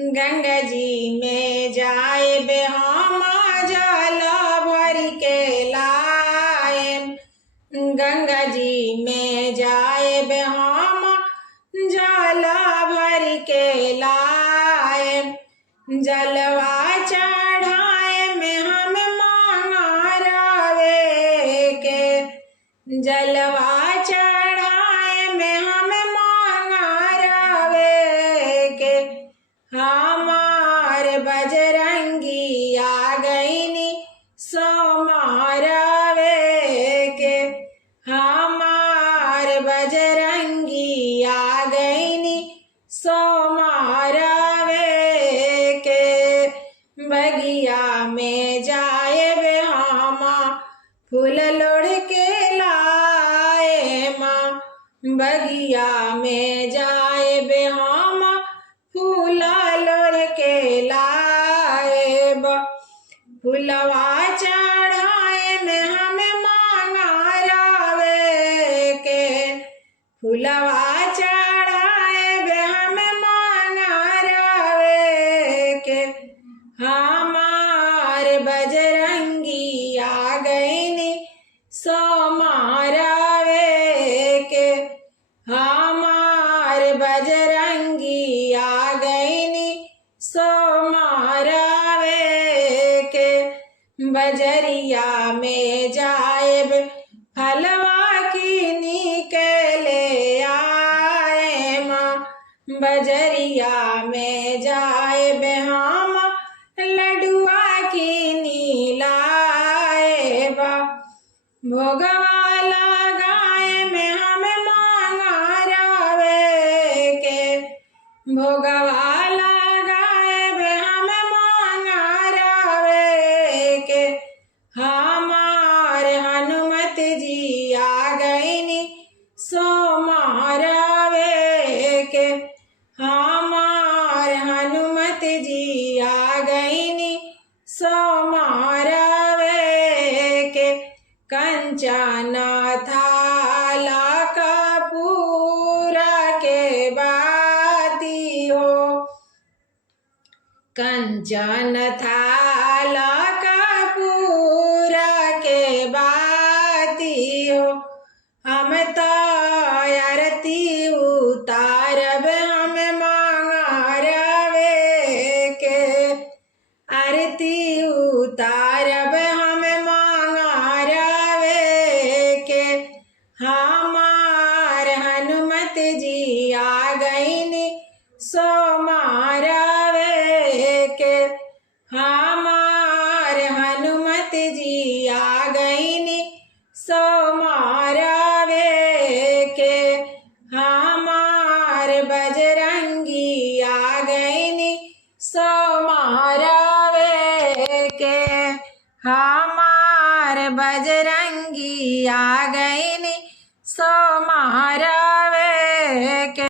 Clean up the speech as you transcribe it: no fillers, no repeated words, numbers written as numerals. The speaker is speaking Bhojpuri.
गंगा जी में जाए बे हम जल भर के लाए। गंगा जी में जाए बे हम जल भर के लाए। जलवा चढ़ाए में हम मांगरवे के। जलवा चढ़ाए में हम मांगरवे के। हमार बजरंगी आ गईनी सोमारवे के। हमार बजरंगी आ गईनी सोमारवे के। बगिया में जाए बे हामा फूल लोढ़ के लाए माँ। बगिया में जाए बे हामा फूल लोढ़ के लाए बा। फूलवा चढ़ाए में हमें मांगरवे के। फूलवा चढ़ाए बे हमें मांगरवे के। हमार बजरंगी आ गईनी सोमारवे के। हमार बजरंगी आ गईनी सोमारवे के। बजरिया में जाएब फलवा की निकले आए माँ। बजरिया में जाएब हम लडुआ की नीलाए बा। भोगवा लगाए में हम मांगरवे के। भोगवा लगाए में हम मांगरवे के। हमार हनुमत जी आ गईनी सोमारवे के। हमार हनुमत जी आ गईनी सोमारवे के। कंचन थाला कपूर के बाती हो। कंचन थाला कपूर के बाती हो। हम तो आरती उतारब हम मांगरवे के। आरती उतारब हम मांगरवे के। हमार हनुमत जी आ गईनी सोमारवे के। हमार हनुमत जी आ गईनी सोमारवे के। हमार बजरंगी आ गईनी सोमारवे के। हमार बजरंगी आ गईनी सो